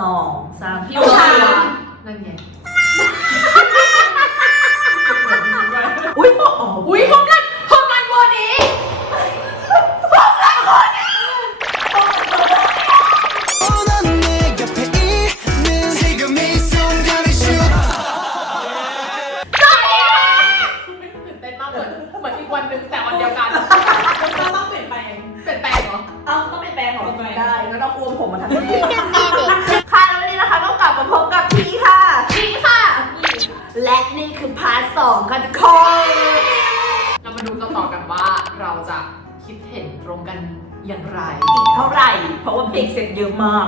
สองสามพี่พี่วาวานั่นไงอุ้ยอ๋ออุ้ยพบกันพบกั สองกันทุกคนเรามาดูกันต่อกันว่าเราจะคิดเห็นตรงกันอย่างไร อีกเท่าไหร่ เพราะว่าเพลงเสร็จเยอะมาก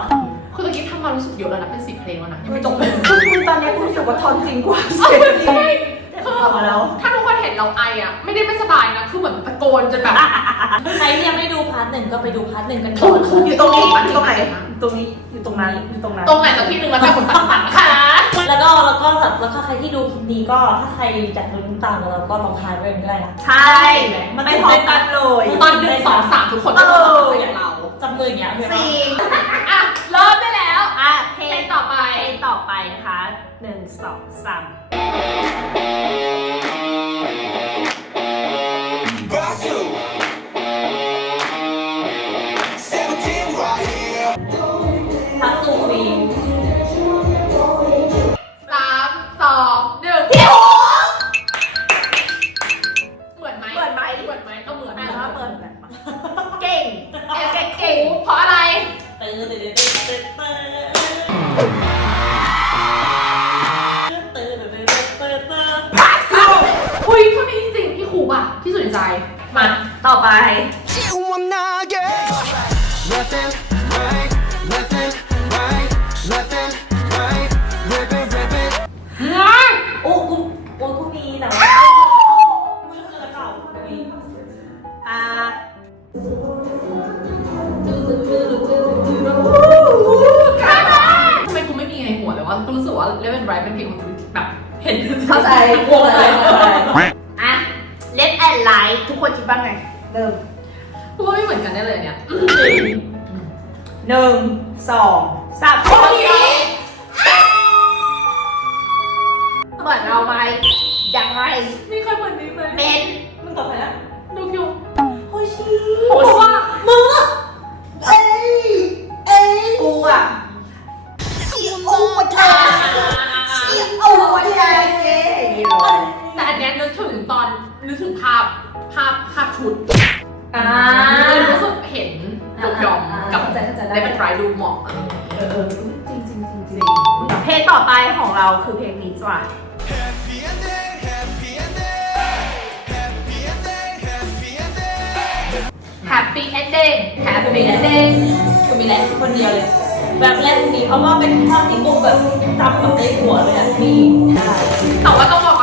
คือตะกี้ทำมารู้สึกเยอะแล้วนะเป็นสิบเพลงแล้วนะยังไม่ไม่ตจรงบคือตอนนี้รู้สึกว่าทอนจริงกว่าเสร็จจริงคือทำมาแล้วถ้าทุกคนเห็นเราไออะ ไม่ได้ไม่สบายนะ คือเหมือนตะโกนจนแบบใครที่ยังไม่ดูพาร์ทหนึ่งก็ไปดูพาร์ทหนึ่งกันถูก่อกนถูกอยู่ตรงนี้อยู่ตรงไหนอยู่ตรงนี้อยู่ตรงนั้นอยู่ตรงนั้น ตรงไหนสักที่หนึ่งแล้วแต่คนต่างๆนะคะ แล้วก็แล้วก็แบบแล้วก็ใครที่ดูคลิปนี้ก็ถ้าใครอยากดูน้ำตาลเราก็ลองทายไปกันก็ได้นะใช่ไม่พร้อมกันเลยตอนหนึ่งสองสามทุกคนก็ต้องทำอย่างเราจับมืออย่างเงี้ยเห็นปะสี่อะเริ่มได้แล้วอะเพเพลลงงต่อต่อไปเพลงต่อไปนะคะหนึ่งสองสาม ป่ะที่สนใจ มาต่อไป เฮ้ยโอ้กูโอ้กูมีแต่ว่าไม่เจอเก่าอ่าใช่ไหมทำไมกูไม่มีในหัวแต่ว่ากูรู้สึกว่าเลเวนไรเป็นเพลงแบบเห็นเข้าใจวงเลย เข้าใจ ไลท์ทุกคนคิดบ้างไงเริ่มกูว่าไม่เหมือนกันได้เลยเนี่ย หนึ่งสองสามโอเคเหมื ถึงภาพภาพภาพชุดอ่าเลยรู้สึกเห็นยกยอมกับเข้าใจเข้าใจได้เลเวนไรดูเหมาะอะไรอย่างเงี้ยเออเออจริงจริงจริงจริงเพลงต่อไปของเราคือเพลงนี้จ้ะ Happy ending Happy ending Happy ending Happy ending Happy Ending Happy Ending กูมีแหละคนเดียวเลยแบบแรกกูมีเพราะว่าเป็นภาพที่กูแบบจำแบบในหัวเลยอะมีได้แต่ว่าต้องบอก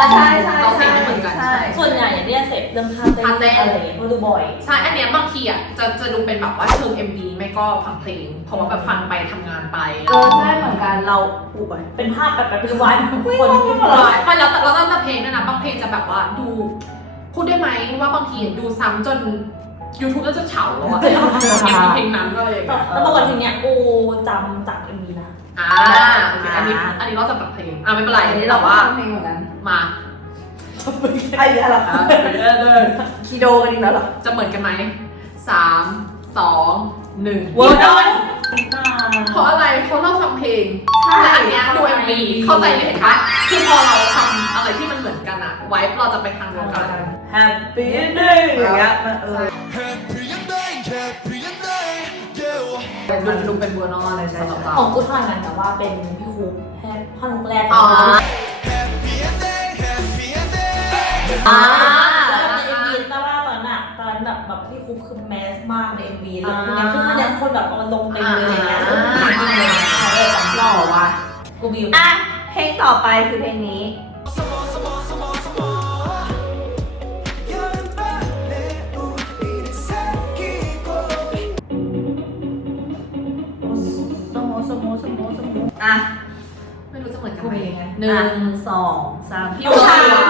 อนกันอ่าใช่ใช่เราเสพไม่เหมือนกัน ใช่ ส่วนใหญ่เนี่ยเสพเรื่องท่าเต้นท่าเต้น อะไรอย่างเงี้ยเพราะดูบ่อย ใช่ อันเนี้ยบางทีอะจะจะดูเป็นแบบว่าเชิง MV ไม่ก็ฟังเพลงเพราะว่าแบบฟังไปทำงานไปเออใช่เหมือนกันเราป่วยเป็นภาพแบบปัจจุบันคนที่ไม่แล้วแต่แล้วแต่เพลงด้วยนะบางเพลงจะแบบว่าดูพูดได้ไหมว่าบางทีดูซ้ำจน YouTube ก็จะเฉาแล้วอะอย่างมีเพลงนั้นอะไรอย่างแต่เงี้ยแต่ปกติเนี่ยกูจำจากเอ็มวีนะ อ่าโอเคอันนี้อันนี้เราจะแบบเพลงอะไม่เป็นไรอันนี้แต่เราว่าฟังเพลงเหมือนกัน มาไอ้เหี้ยเหรออะเริ่มคีโดกันอีกแล้วเหรอจะเหมือนกันไหมสามสองหนึ่งเวอร์ดอนเพราะอะไรเพราะเราฟังเพลงใช่แต่อันเนี้ยดู MV เข้าใจเลยเห็นปะคือพอเราทำอะไรที่มันเหมือนกันอะไว้เราจะไปทางเดียวกันแฮปปี้เดย์อย่างเงี้ยมันเออ Happy ending Happy ending Yeah ดูดูเป็นบัวนอนอะไรสำหรับเราของกูทายกันแต่ว่าเป็นพี่ครูแค่ท่อนแรกอ๋อ อ่าในเอ็มวีตาว่าตอนน่ะตอนแบบแบบที่คุปคือแมสมากในเอ็มวีเล้วคืงี้ยคือมสนยังคนแบบเอามาลงเต็มเลยอย่างเงี้ยหล่อว่ะกูบิวอะเพลงต่อไปคือเพลงนี้ สมสมสมสมอะไม่รู้จะเหมือนกันไปยังไงหนึ่งสองสามพี่โอา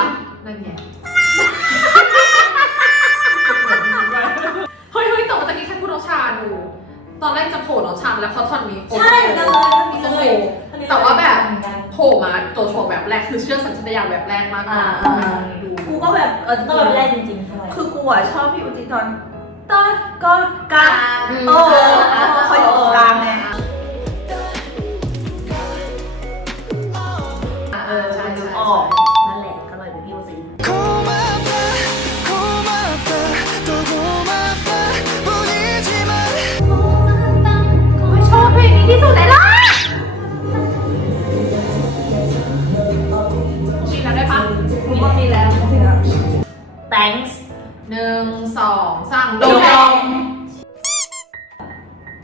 นึ่งสองสามโดม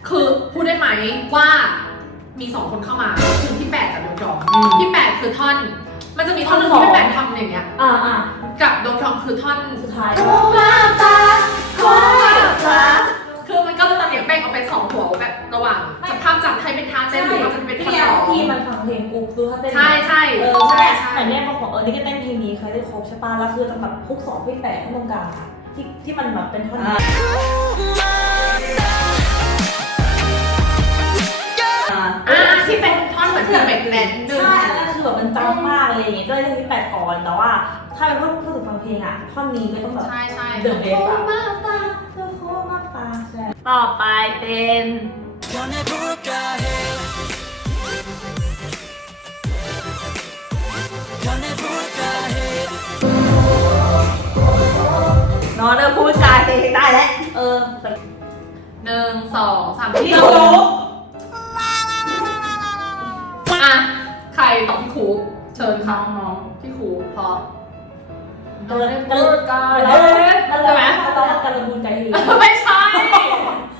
คือพูดได้ไหมว่ามีสองคนเข้ามาคือพี่แปดกับโดมจองพี่แปดคือท่อน มันจะมีท่อนหนึงที่พี่แปดทำอย่างเงี้ยอ่าอ่ากับโดมจองคือท่อนสุดท้ายโคมาตาโคมาตาคือมันก็เลยตอนเนี้ยแบ่งออกเป็นสองหัวแบบระหว่างสภาพจำให้เป็นท่าเต้นหรือว่าจะเป็นท่าเนี่ยร้องที่มันฟังเพลงกูดูเขาเต้น ใช่ใช่เออใช่ใช่ใช่เหมือนเนี่ยพอบอกเออนี่ก็เต้นเพลงนี้เคยได้ครบใช่ป่ะแล้วคือจะแบบฮุกสองพี่แปะให้ตรงกลางอะ ที่ที่มันแบบเป็นท่อนอ่าอ่าอ่าที่เป็นท่อนเหมือนเธอเป็นแดนหนึ่งใช่อันนั้นคือแบบมันจำมากเลยอย่างเงี้ยก็เลยเต้นพี่แปะก่อนแต่ว่าถ้าเป็นท่อนพูดถึงฟังเพลงอะท่อนนี้ก็ต้องแบบใช่ใช่เดินเบสอะมาตาเธอโคมาตาใช่ต่อไปเป็น องเริ่มพูดกายเพลงได้แล้ว เออแต่หนึ่งสองสามพี่พี่โจ๊โจ๊กกอะ ใครตอบพี่ครูเชิญค่ะน้องพี่ครูเพราะเดินเดินกันแล้วนั่นแหละเราการระบุนใจดีไม่ใช่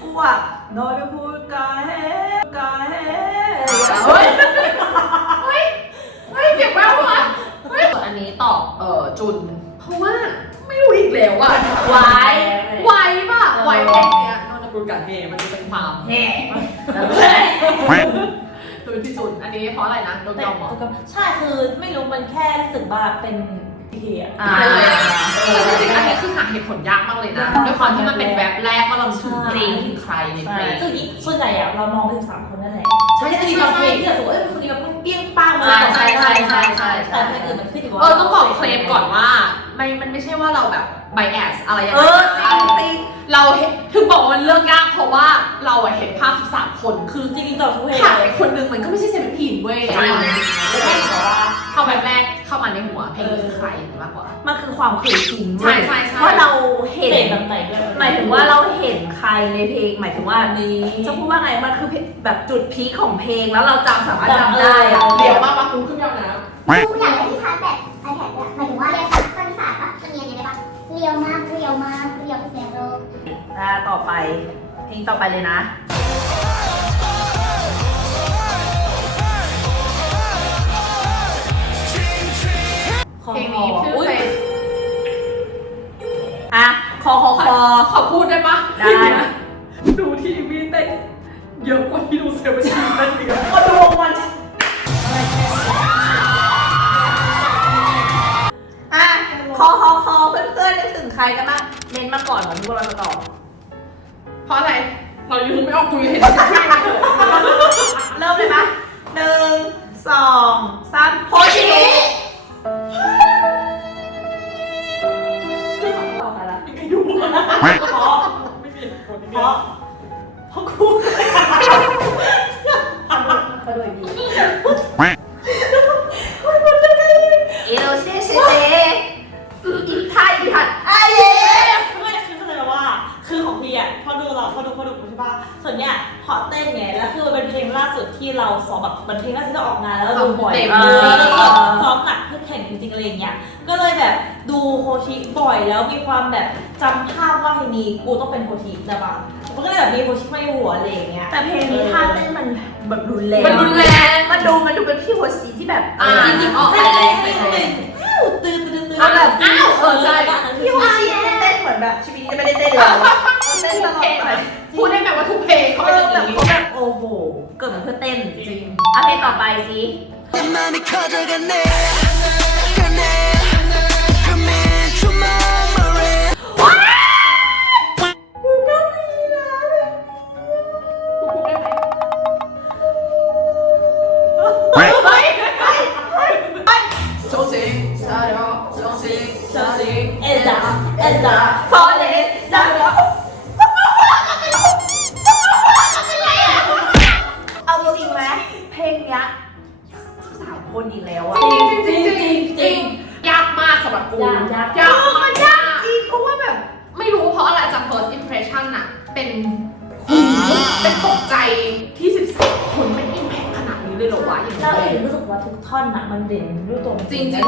กูอะน้องเริ่มพูดกายกายเฮ้ยเฮ้ยเฮ้ยเก็บแวววะเฮ้ยอันนี้ตอบเอ่อจุน เพราะว่า ไม่รู้อีกแล้วอะไว้ไวป่ะไวเพลงเนี้ยนอกจากบูการเฮมันจะเป็นความแน่คือพี่จุนอันนี้เพราะอะไรนะโดนยอมเหรอใช่คือไม่รู้มันแค่รู้สึกว่าเป็นเทียอ่าแต่จริงๆอันนี้คือหาเหตุผลยากมากเลยนะด้วยความที่มันเป็นแว็บแรกว่าเราถึงเพลงถึงใครในเพลงคือส่วนใหญ่อะเรามองเป็นสามคนนั่นแหละใช่ไม่ใช่ได้ใช่มีบางเพลงที่เราสึกว่าเอ้ยคนนี้แบบเปี้ยงป้างมาใช่ใช่ใช่ใช่ใช่แต่เพลงอื่นมันขึ้นอยู่ว่าเออต้องบอกเคลมก่อนว่า ไม่มันไม่ใช่ว่าเราแบบไบแอสอะไรอย่างเอเงี้อจริงจริงเราเห็นถึงบอกว่ามันเลือกยากเพราะว่าเราอะเห็นภาพสิบสามคนคือจริงๆต่อทุกเพลงขาดเลไปยคนนึงมันก็ไม่ใช่เซเว่นทีนเว้ยใช่แล้วก็แบบว่าเข้าแบบแรกเข้ามาในหัวเพลงคือใครมากกว่า มันคือความเคยชินใช่ใช่ใช่ ว่าเราเห็เตะน แบบไหนด้วยหมายถึงว่าเราเห็นใครในเพลง หมายถึงว่านี้จะพูดว่าไงมันคือแบบจุดพีคของเพลงแล้วเราจำสามารถจำได้อะ เดี๋ยวมามาคุ้มขึ้นยาวนะ กูอยากได้ที่ชาร์จแบตไอแพดด้วยหมายถึงว่าเรียนสัตว์ต้นศาสตร์ปะมันเรียนยังไงปะเรียวมากเรียวมากเรียวเสียงโลกอ่าต่อไปเพลงต่อไปเลยนะ ของเพลงนี้ชื่ออุ้ยเพลง อะคอคอคอ ขอพูดได้ปะได้ ดูทีวีเต้นเยอะกว่าที่ดูเซเว่นทีเต้นอีกอะ อนก่อนที่พวกเราจะตอบเพราะอะไร เรายังนึกไม่ออกกูยังเห็น เราซ้อมแบบเป็นเพลงล่าสุดที่เราออกงานแล้วเราดูบ่อยเต็มเอเลอยแล้วก็ซ้อมหนักเพื่อแข่งจริงๆอะไรอย่างเงี้ย ก็เลยแบบดูโฮชิบ่อยแล้วมีความแบบจำภาพว่าเพลงนี้กูต้องเป็นโฮชิแต่ปะมันก็เลยแบบมีโฮชิมาในหัวอะไรอย่างเงี้ย แต่เพลงนี้ท่าเต้นมันแบบรุนแรงมันรุนแรงมันดูมันดูเป็นพี่โฮซีที่แบบอ่าจริงๆออกเต้นใส่แรงเต้นใส่แรงตื่นตื่นตื่น เอาแบบอ้าวเออใช่พี่โฮซีเต้นเห มือนแบบชีวิตนี้ไม่ได้เต้นเลยเต้นตลอดไปพูดได้ไหมว่าทุกเพลงเขาเป็นอย่างแบบนี้เขาแบบโอ้โหเกิดมาเพื่อเต้นจริงเอาเพลงต่อไปสิ นดาฟอเรสดาเอาจริงไหมเพลงเนี้ยสามคนอีกแล้วอะจริงจริงจริงจริงยากมากสำหรับกูยากยากยากมากยากจริงเพราะว่าแบบ ไม่รู้เพราะอะไรจาก first impression อะเป็นเป็นตกใจที่13คนไม่อิมแพคขนาดนี้เลยเหรอวะอย่างแล้วเอนี้งรู้สึกว่าทุกท่อนอะมันเด่นด้วยตัวมันจริงๆ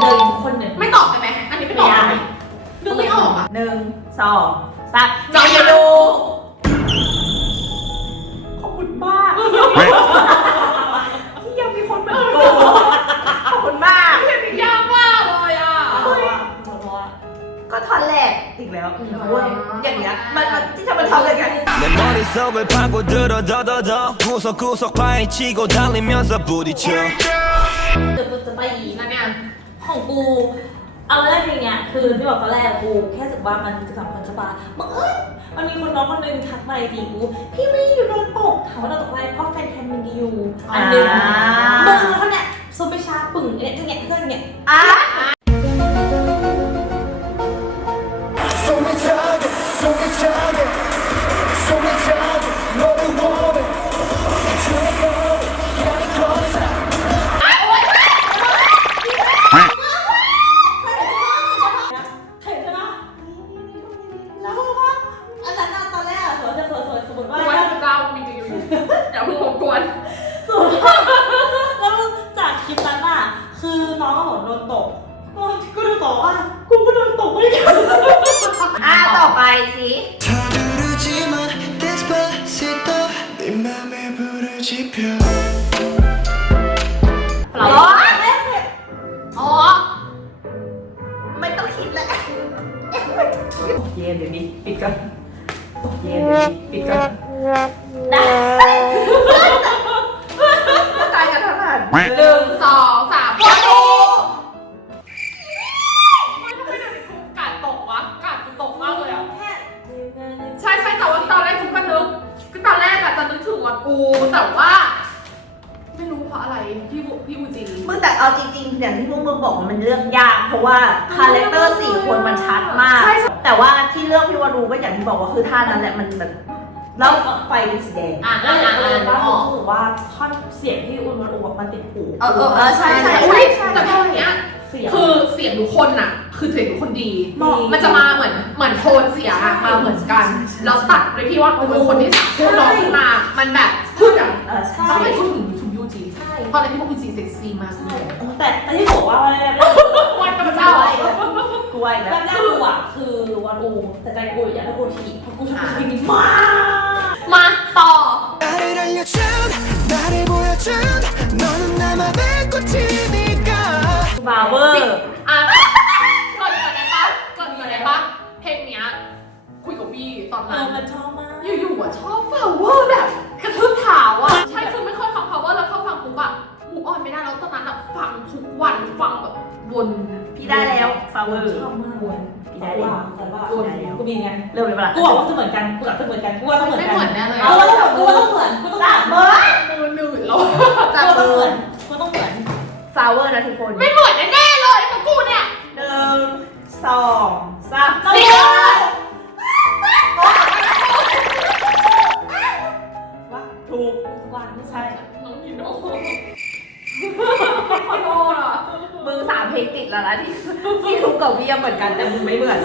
เล 치고 달리면서 부딪혀 เดี๋ยวกูจะไปอีก นั่นเนี่ย ของกู เอาแรกเพลงเนี้ยคือที่บอกตอนแรกกูแค่รู้สึกว่ามันจะสำคัญใช่ปะบังเอิญมันมีคนน้องคนหนึงทักมาในจีกู พี่ไม่อยู่โดนตกถามว่าโดนตกอะไรเพราะแฟนแคมมินดีอยู่อันหนึ่ง อ่า มึงแล้วเขาเนี่ยซูเปอร์ชาร์ปึ่งเนี่ยทั้งเนี่ยทั้งเนี่ย อ่ะ เย็นเมันอุ่นมันติดหู เออเออเออใช่ใช่ อุ้ ใช่ ย ใช่ แต่เพลงเนี้ย เสียง คือเสียงทุกคนน่ะ คือเสียงทุกคนดี เหมาะ มันจะมาเหมือนเหมือนโทนเสียงอะมาเหมือนกัน แล้วตัดโดยที่ว่ากูเป็นคนที่สามพูดร้องขึ้นมา มันแบบพูดแบบ เออใช่ ทำไมกูถึงถึงยูจี ใช่ เพราะอะไรที่พวกยูจีเซ็กซี่มาก ใช่แต่แต่ที่บอกว่าวันแรก วันกับเจ้าอะ กล้วย แบ แล้ว บแรกกูอ่ะคือวันอูแต่ใจกูอยากได้โคชีเพราะกูชอบเพลงนี้มาก มาต่อ 나를 알려준 나를 보여준 너는 나만의 꽃이니까 ฟลาเวอร์ อ่ะก่อนก่อนได้ปะก่อนก่อนได้ปะเพลงเนี้ยคุยกับวี่ตอน เอ นั้ อน มันชอบมาก อยู่ๆอ่ะชอบ power แบบกระทืบเท้าอ่ะ ใช่คือไม่ค่ ไม่ได้แล้วตอนนั้นอะฟังทุกวันฟังแบบวนพี่ได้แล้วฟลาเวอร์ ชอบมากพี่ได้แล้วแต่ว่ากูได้แล้วกูมีไงเร็วเลยปะล่ะกูบอกว่าจะเหมือนกันกูอยากจะเหมือนกันกูว่าต้องเหมือนไม่กันเหมือนแน่เลยเอาอะแล้วกูว่าต้องเหมือนกูต้องเหมือนเบอร์มือหนืดแล้วจับกูต้องมืเหมืออนกูต้องเหมือนฟลาเวอร์นะทุกคนไม่เหมือนแน่ๆเลยของกูเนี่ยหนึ่งสองสามเสี แล้วนะที่ที่ทุกกับเวียเหมือนกันแต่มึงไม่เหมือน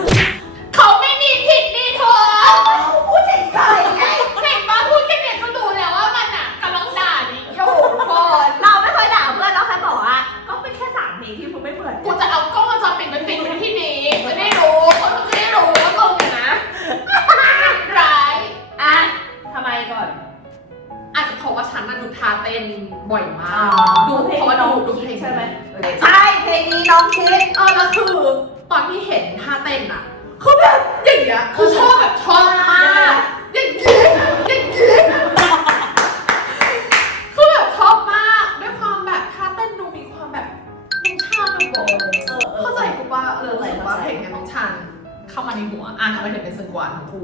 เข้ามาในหัวอะทำไมถึงเป็นซึงกวานของกู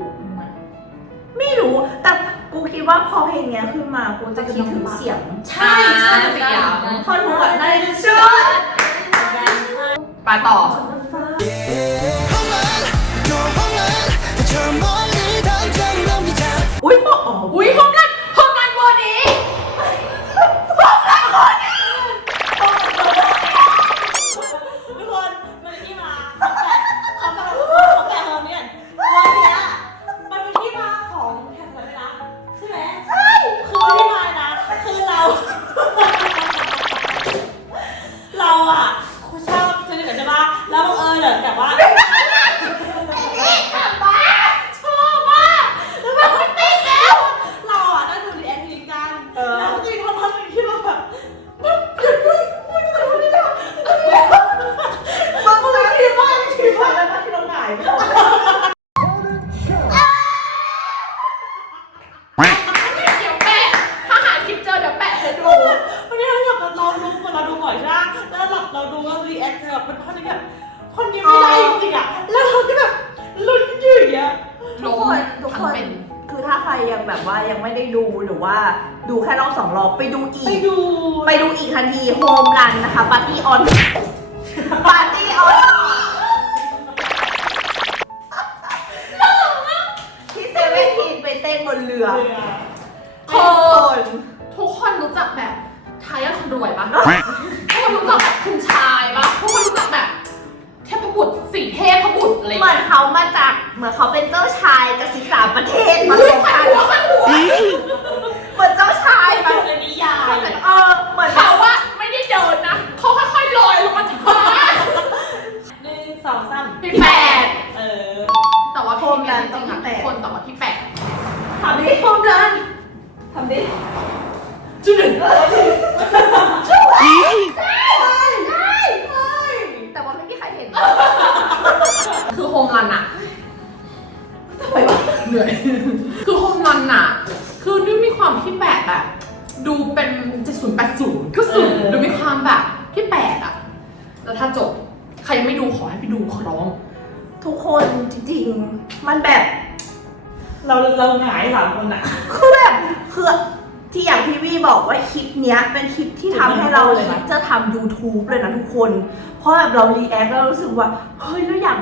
ไม่รู้แต่กูคิดว่าพอเพลงเนี้ยขึ้นมากูจะคิดถึงเสียงใช่ใช่เสียงท่อนหัวในชุดไปต่อ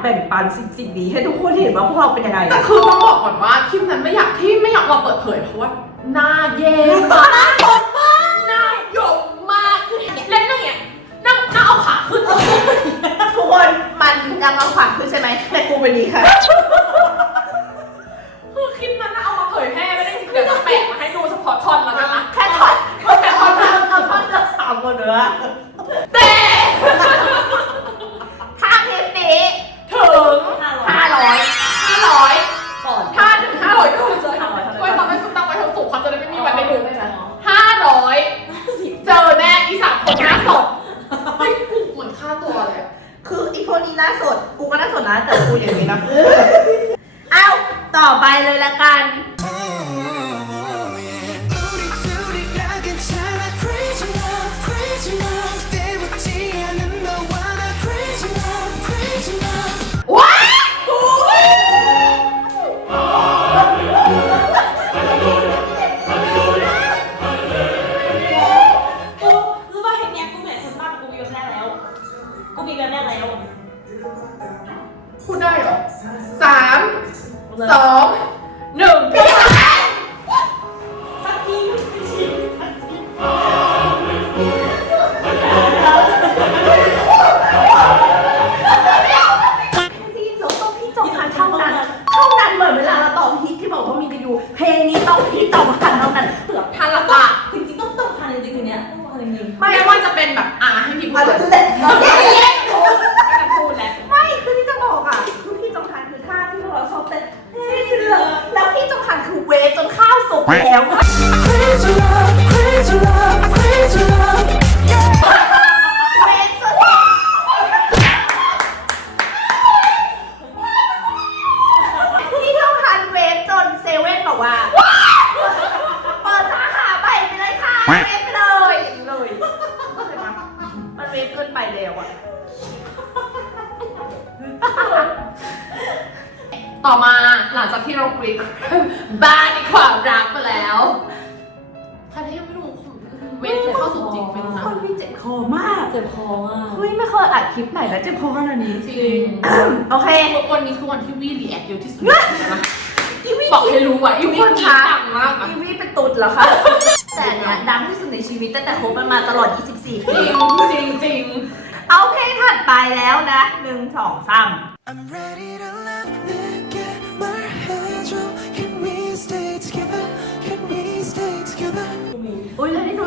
แบ่งปันสิ่งดีให้ทุกคนเห็นว่าพวกเราเป็นยังไงแต่คือต้องบอกก่อนว่าคลิปนั้นไม่อยากที่ไม่อยากเราเปิดเผยเพราะว่าหน้าเย็มหน้าหยกมากเนล่นนั่งอย่างนั่งนั่งเอาขาขึ้นทุกคนมันกำลังขวางขึ้นใช่ไหมแต่กูไป็ดีค่ะ คือคลิปนั้นน่ะเอามาเผยแพร่ไม่ได้จริงๆเดี๋ยวจะแปะมาให้ดูเฉพาะท่อนแล้วกันนะแค่ถอนแค่ถอนมาเอาทอนละสามคนเหรอแต่ถ้าคลิปนี้ ถึงห้าร้อยห้าร้อยก่อนถ้าถึงห้าร้อยก็คือเจอห้าร้อยไว้ทำให้คุณตั้งไว้ทั้งสูงความจะได้ไม่มีวันได้ดูห้าร้อยเจอแน่อีสามคนหน้าสดไม่กูเหมือนฆ่าตัวเลยคืออีคนนี้หน้าสด กูก็หน้าสดนะแต่กูอย่างนี้นะ เอ้า ต่อไปเลยละกัน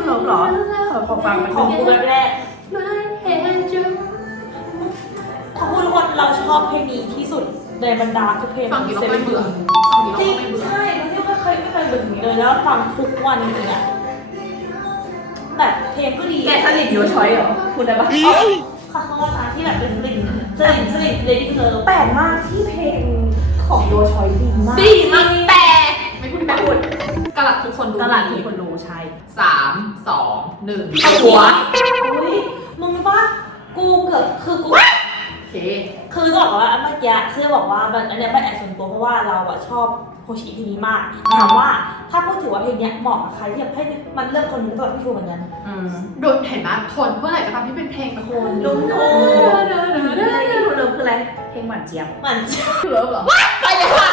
หลงหรอขอฟังมันของกูแบบแรกขอบคุณทุกคนเราชอบเพลงนี้ที่สุดในบรรดาทุกเพลงฟังกี่รอบไม่เบื่อฟังกี่รจริงเบื่ใช่ไม่เคยไม่เคยเบื่ออย่งเลยแล้วฟังทุกวันจริงๆอะแบบเพลงก็ดีแต่สลิดโยชอยเหรอคุณได้ปะขอโทษนะที่แบบเป็นสลิดสลิดสลิดเลยที่เธอแปลกมากที่เพลงของโยชอยดีมากดีมากแต่ไม่พูดไม่พูด กลัดทุกคนรู้ตลาดทุกคนรู้ใช่สามสองหนึ่งหัวอุ้ยมึงว่ากูเกิดคือกูคือบอกว่าเมื่อกี้คือบอกว่ามันอันเนี้ยม่แอบส่วนตัวเพราะว่าเราอะชอบโฮชิเพลงนี้มากถามว่าถ้าพูดถึงว่าเพลงเนี้ยเหมาะกับใครที่อยากให้มันเลือกคนนึงตลอดพี่ชูเหมือนกันโดูเห็นไหมทนเมื่อไหร่ก็ตามที่เป็นเพลงโคนดูดูดูดูดูดูคืออะไรเพลงหวานเจี๊ยบหวานเจี๊ยบเลิฟเหรอไปเลยค่ะ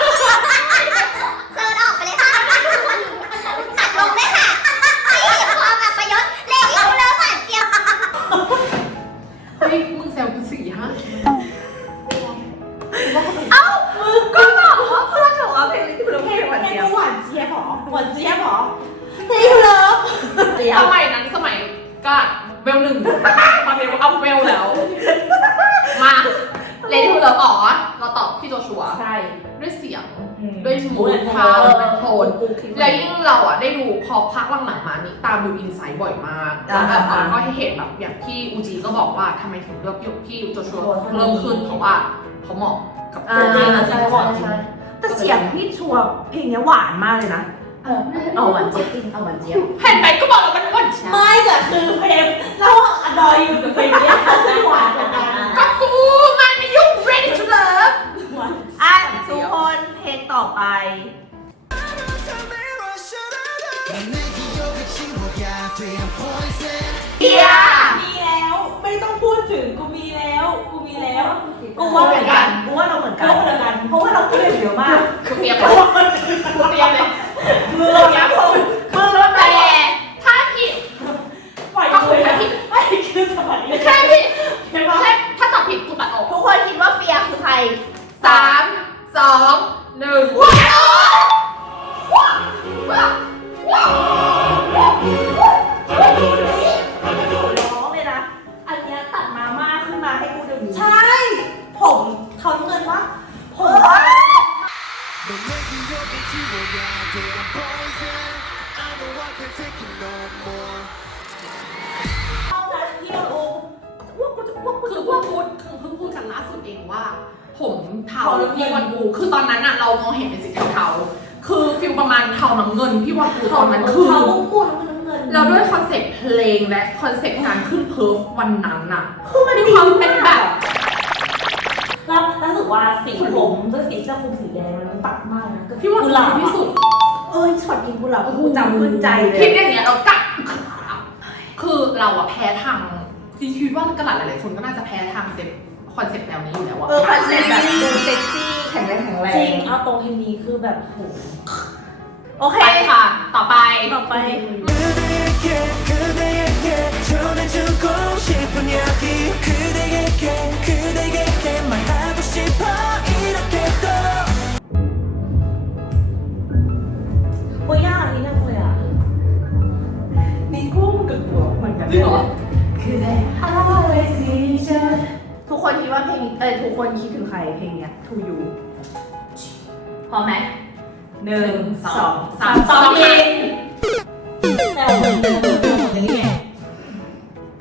หลังๆมานี่ตามดูอินไซด์บ่อยมากแล้วแบบอ่าก็ให้เห็นแบบอย่างที่อูจีก็บอกว่าทำไมถึงเลือกพี่พี่โจชัวเริ่มขึ้นเพราะว่าเขาเหมาะกับอ่าตัวเองใช่ใช่ใช่แต่เสียงพี่ชัวร์เพลงเนี้ยหวานมากเลยนะ เออเอาหวานเจี๊ยบจริงเอาหวานเจี๊ยบเห็นไหมก็บอกแล้วมันหวานเชียวไม่แต่คือเพล เพราะว่าเราพูดเร็วเยอะมากกูเตรียมเลยกูเตรียมเลยมือเราเนี้ย can't take it no more เข้านะพี่โอคือเพิ่งพูดคือเพิ่งพูดกันล่าสุดเองว่า ผมเทาพี่วันบูคือตอนนั้นอะเรามองเห็นเป็นสีเทาๆคือฟิลประมาณเทาน้ำเงินพี่วันบูตอนนั้นคือ เขาบุ่นน้ำเงินเราด้วยคอนเซ็ปต์เพลงและคอนเซ็ปต์การขึ้นเพิร์ฟวันนั้นอะคือมันมีความเป็นแบบ แล้วรู้สึกว่าสีผมด้วยสีเสื้อคลุมสีแดงมันตัดมากนะพี่ว่ากุหลาบที่สุด เอ้ยช็อตกินกุหลาบกูจำขึ้นใจเล คิด ย อย่างเงี้ยเรากัดคือเราอะแพ้ทางที่คิดว่ากระหลาดหลายๆคนก็น่าจะแพ้ทางเซ็ปคอนเซ็ปต์แนวนี้อยู่แล้วอะ เออคอนเซ็ปต์แบบดูเซ็กซี่แข็งแรงแข็งแร จริ ง งเอาตรงเพลงนี้คือแบบโห โอเค ไปค่ะ ต่อไป ต่อไป 그대에게 그대에게 전해주고 싶은 이야기 그대에게 พร้อมไหมหนึ่งสองสามสองมินแต่ว่าอย่างนี้ไง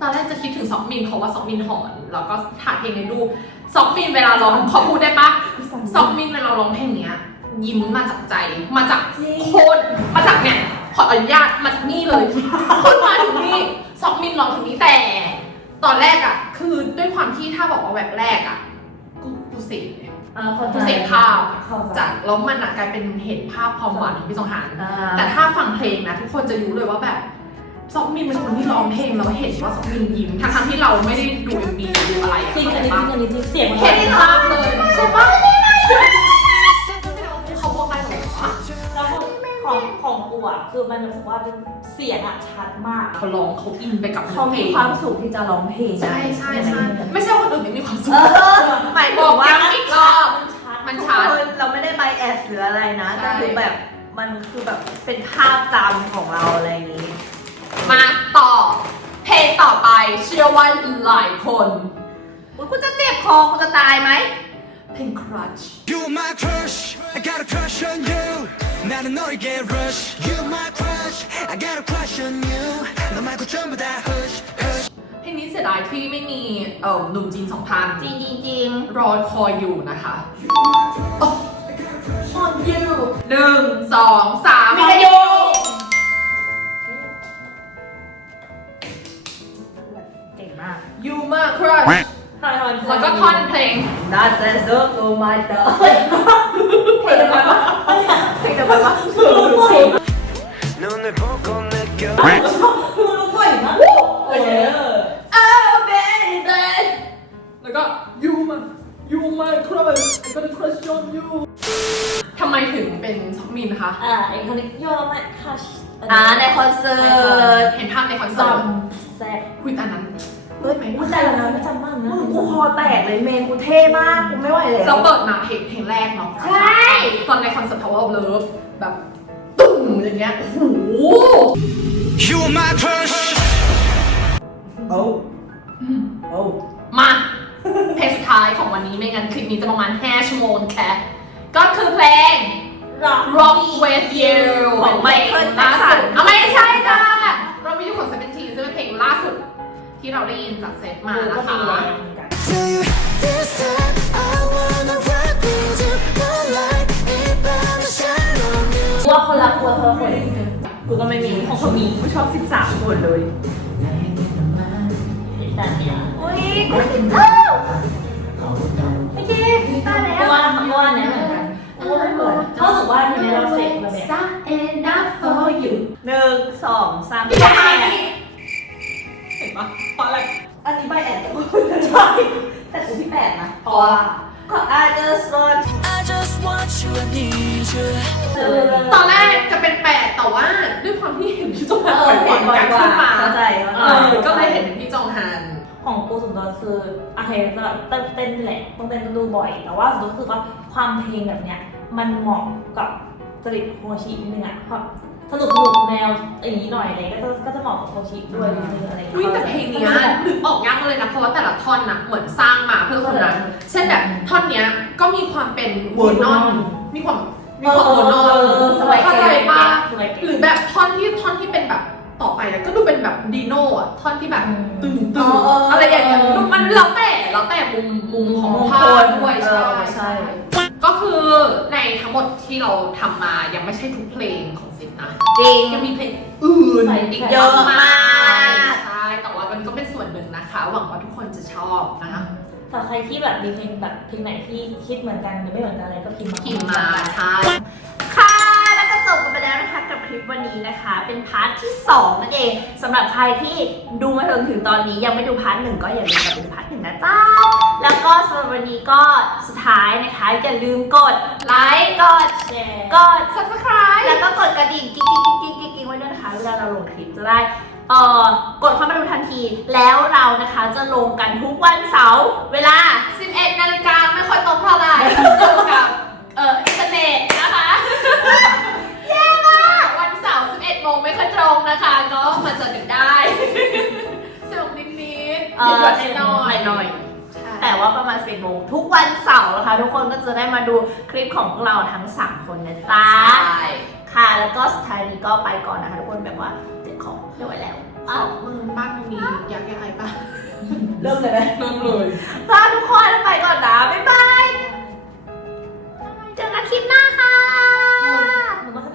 ตอนแรกจะคิดถึงซอกมินเพราะว่าซอกมินหอนแล้วก็ถ่ายเพลงในรูปซอกมินเวลาร้องขอพูดได้ปะซอกมินเวลาร้องเพลงเนี้ย ยิ้มมาจากใจมาจากโคนมาจากเนี่ยขออนุญาตมาจากนี่เลยคนมาถึงนี่ซอกมินร้องถึงนี้แต่ ตอนแรกอะคือด้วยความที่ถ้าบอกว่าแบบแรกอะกูกูเสพ เนี่ยอ่าเข้าใจกูเสพภาพ เข้าใจจากแล้วมันอะกลายเป็นเห็นภาพความหวานของพี่สงหารอ่า แต่ถ้าฟังเพลงนะทุกคนจะรู้เลยว่าแบบซอกมินเป็นคนที่ร้องเพลงเราเห็นว่าซอกมินยิ้มทั้งๆที่เราไม่ได้ดูเอ็มบีดูอะไรอะจริงอันนี้จริงอันนี้จริงเสียงมันเห็นภาพ คือมันรู้สึกว่าเป็นเสียงอะชัดมาก เขาร้องเขาอินไปกับเขาเพลมีงความสุขที่จะร้องเพลงใช่ใช่ใช่ไม่ใช่ว่าคนอื่นไม่มีความสุขเออหมายบถึอกงว่าย้ำอีกรอบมันชัดมันชัดคือเราไม่ได้ไบแอสหรืออะไรนะใช่แต่คือแบบมันคือแบบเป็นภาพจำของเราอะไรอย่างนี้ มาต่อเพลงต่อไปเชื่อว่าหลายคนอุ๊ยกูจะเจ็บคอกูจะตายไหมเพลง Crush You my crush I got a crush on you 나는 너에게 rush You my crush I got a crush on you 너 말고 전부 다 hush hush เพลงนี้เสียดายที่ไม่มีเอ่อหนุ่มจีนสองพัน จริงจริงจริง รอคอยอยู่นะคะโอ้ on you หนึ่งสองสาม วิทยุ เก่งมาก ยูมาครัช ทำไมมัน แล้วก็ท่อนเพลง Not as though to my dog เพลงมันวะ เอเคเออเออเแล้วก็ยูมายูมาครัชก็ crush on you ทำไมถึงเป็นซอมมินคะ อ่าไอคอนิกยอดมากคัชอ่าในคอนเสิร์ตเห็นภาพในคอนเสิร์ตแซ่บคุณอันนั้น เฮ้ยไหมกูแต่ละไม่จำมากนะมึงกูคอแตกเลยเมนกูเท่มากกูไม่ไหวแล้วเราเปิดมาเพลงเพลงแรกเนาะใช่ตอนในคอนเสิร์ต Power of Love แบบตุ่มอย่างเงี้ยโอ้โห You are my crush โอ้โอ้มา เพลงสุดท้ายของวันนี้ไม่งั้นคลิปนี้จะประมาณ5ชั่วโมงแค่ก็คือเพลงร็อก Rock with You ของไมเคิลแจ็ล่าคสัสุนดเอาไม่ใช่จ้า ที่เราได้ยินจากเซตมาแล้วค่ะว่าคนละคนคนละคนกูก็ไม่มีของขามีกูชอบ 13 คนเลยติเดียวโอ้ยกูคิดเอ้าโอเคตาแล้วกูว่าคำว่าเนี่ยเหมือนกันกูไม่เหมืเขาสึกว่าที่นี้เราเสร็จมาเนี่ยหนึ่งสองสามก เห็นปะเพราะอะไรอันนี้ใบแอดแต่กูใช่แต่กูที่แปดนะเพราะว่าก็ I just want I just want you I need you ตอนแรกจะเป็นแปดแต่ว่าด้วยความที่เห็นพี่จงฮันเอปล่ออยก่อนเห็นการบ่อยกว่าขึ้นมาเข้าใจเอเข้าใจอก็เลยเห็นเป็นพี่จงฮันของกูส่วนตัวคือโอเคก็เต้นเต้นนี่แหละต้องเต้นต้องดูบ่อย แต่ว่าส่วนตัวรู้สึกว่าความเพลงแบบเนี้ยมันเหมาะกับจริตโฮชินิดนึงอะเพราะ สนุกสนุกแนวอย่างนี้หน่อยอะไรก็จะก็จะเหมาะกับโฮชิด้วยนิดนึงอะไรอย่างอุ้ยเงี้ยแต่เพลงเนี้ยนึกออกยากมากเลยนะเพราะว่าแต่ละท่อนน่ะเหมือนสร้างมาเพื่อคนนั้น เช่นแบบท่อนเนี้ยก็มีความเป็นเวอร์นอนมีความมีความเวอร์นอนเข้าใจปะสวยหรือแบบท่อนที่ท่อนที่เป็นแบบ ต่อไปอะก็ดูเป็นแบบดีโน่อะท่อนที่แบบตึงตึงอะไรอย่างเงี้ยดูมันแล้วแต่แล้วแต่มุมมุมของภาพด้วยเอใช่อใช่ ก็คือในทั้งหมดที่เราทำมายังไม่ใช่ทุกเพลงของซินนะจริง ยังมีเพลงอื่นอีกเยอะมาก ใช่แต่ว่ามันก็เป็นส่วนหนึ่งนะคะ หวังว่าทุกคนจะชอบนะคะแต่ใครที่แบบมีเพลงแบบเพลงไหนที่คิดเหมือนกันหรือไม่เหมือนกันอะไรก็พิมพ์มา พิมพ์มาใช่ แล้วนะคะกับคลิปวันนี้นะคะ เป็นพาร์ทที่2นั่นเองสำหรับใครที่ดูมาจนถึงตอนนี้ยังไม่ดูพาร์ทหนึ่งก็อย่าลืมกลับไปดูพาร์ทหนึ่งนะจ๊ะแล้วก็สำหรับวันนี้ก็สุดท้ายนะคะอย่าลืมกดไลค์กดแชร์กด subscribe แล้วก็กดกระดิ่งกิ๊งกิ๊งกิ๊งกิ๊งกิ๊งไว้ด้วยนะคะเวลาเราลงคลิปจะได้เอ่อกดเข้ามาดูทันที แล้วเรานะคะจะลงกันทุกวันเสาร์เวลา 11นาฬิกาไม่ค่อยตรงเท่าไหร่อยู่กับเอ่ออินเทอร์เน็ตนะคะ โมงไม่ค่อยตรงนะคะ ก็มาเจอกันได้สนุกนิดนิดเออนิดหน่อยหน่อยใช่แต่ว่าประมาณ11โมงทุกวันเสาร์นะคะ ทุกคนก็จะได้มาดูคลิปของพวกเราทั้ง 3 คนนะจ๊ะใช่ค่ะ แล้วก็สุดท้ายนี้ก็ไปก่อนนะคะ ทุกคนแบบว่าเจ็บคอไม่ไหวแล้วอ้าวมึงบ้านมึงมีอยากแก้ไขปะเริ่มเลยไหมเริ่มเลยลาทุกคนไปก่อนนะ บ๊ายบาย เจอกันคลิปหน้า